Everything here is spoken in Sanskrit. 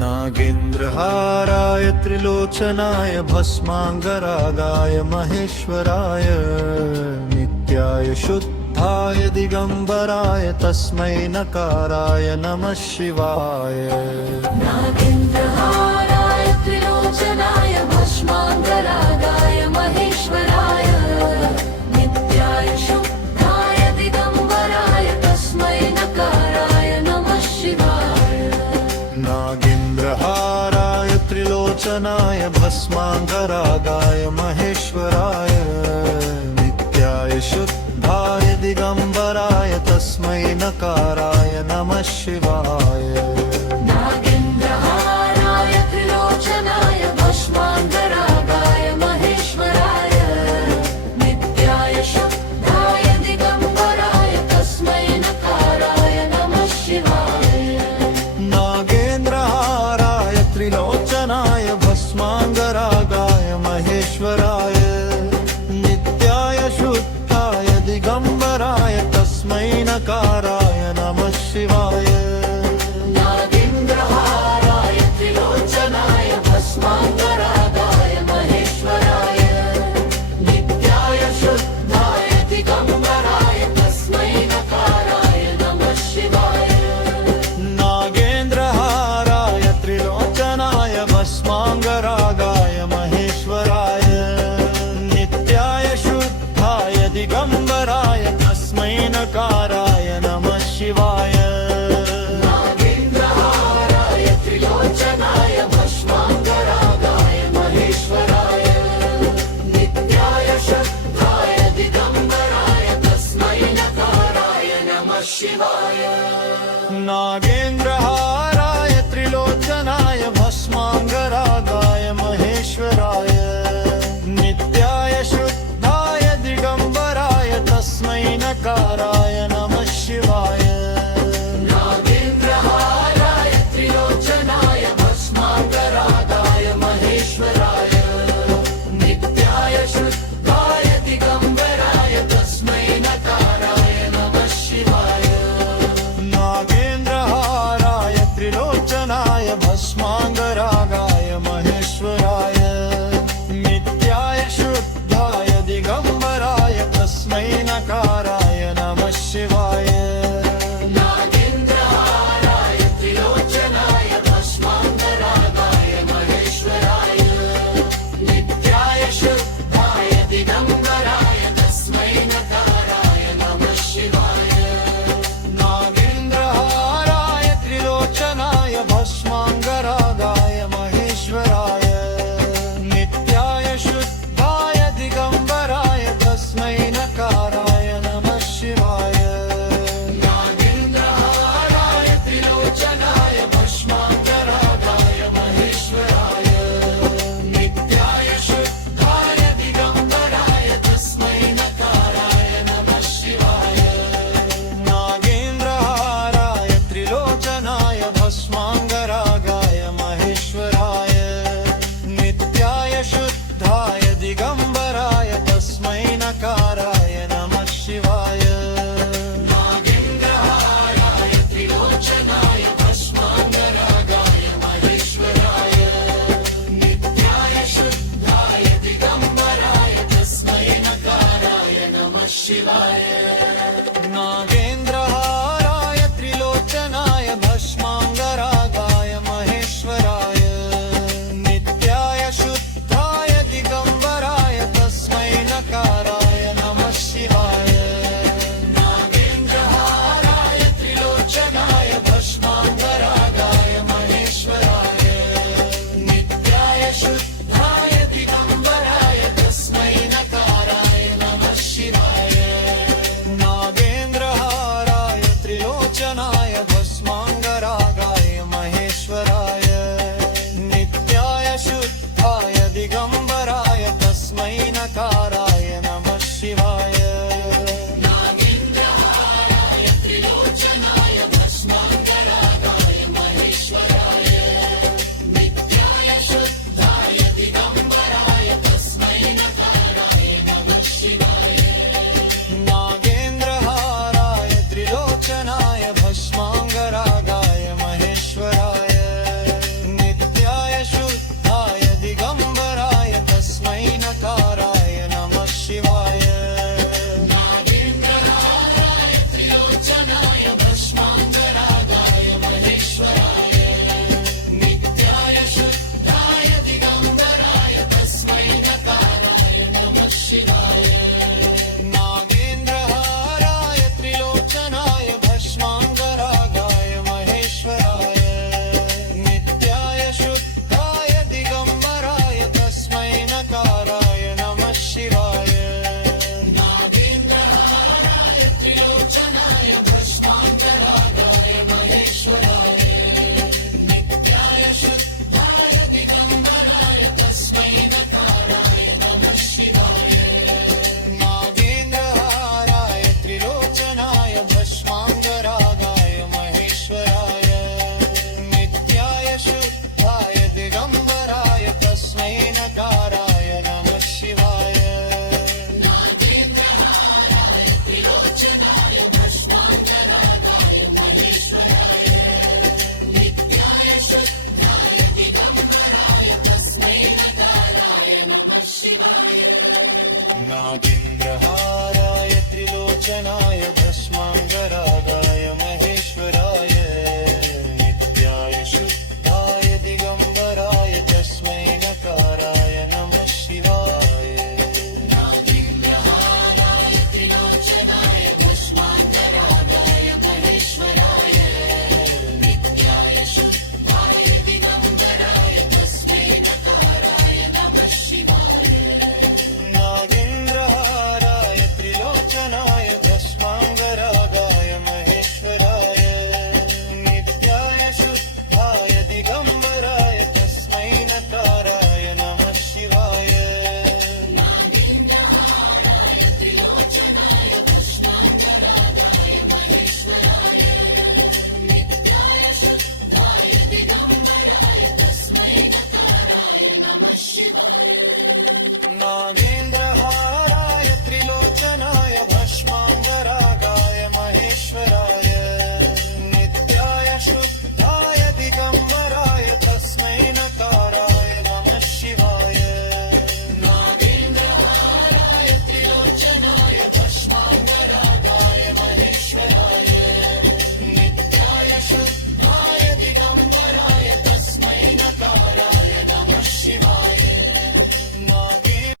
नागेन्द्रहाराय त्रिलोचनाय भस्माङ्गरागाय महेश्वराय नित्याय शुद्धाय दिगंबराय तस्मै नकाराय नमः शिवाय। नागेन्द्रहाराय त्रिलोचनाय भस्माङ्गरागाय महेश्वराय नित्याय शुद्धाय दिगंबराय तस्मै नकाराय नमः शिवाय। नागेन्द्रहाराय त्रिलोचनाय भस्माङ्गरागाय महेश्वराय नित्याय शुद्धाय दिगंबराय तस्मै नकाराय नमः शिवाय। नागेन्द्रहाराय त्रिलोचनाय भस्माङ्गरागाय महेश्वराय नित्याय शुद्धाय दिगंबराय तस्मै नकाराय नमः शिवाय। नागेन्द्रहाराय त्रिलोचनाय भस्माङ्गरागाय महेश्वराय नित्याय शुद्धाय दिगंबराय तस्मै नकाराय नमः शिवाय। नागेन्द्रहाराय त्रिलोचनाय भस्माङ्गरागाय महेश्वराय नित्याय शुद्धाय दिगंबराय तस्मै नकाराय नमः शिवाय। नागेन्द्रहाराय त्रिलोचनाय भस्माङ्गरागाय महेश्वराय नित्याय शुद्धाय दिगंबराय तस्मै नकाराय नमः शिवाय। नागेन्द्रहाराय त्रिलोचनाय भस्माङ्गरागाय महेश्वराय नित्याय शुद्धाय दिगंबराय तस्मै नकाराय नमः शिवाय। नागेन्द्रहाराय त्रिलोचनाय भस्माङ्गरागाय महेश्वराय नित्याय शुद्धाय दिगंबराय तस्मै नकाराय नमः शिवाय। नागेन्द्रहाराय त्रिलोचनाय भस्माङ्गरागाय महेश्वराय नित्याय शुद्धाय दिगंबराय तस्मै नकाराय नमः शिवाय। नागेन्द्रहाराय त्रिलोचनाय भस्माङ्गरागाय महेश्वराय नित्याय शुद्धाय दिगंबराय तस्मै नकाराय नमः नागेन्द्रहाराय त्रिलोचनाय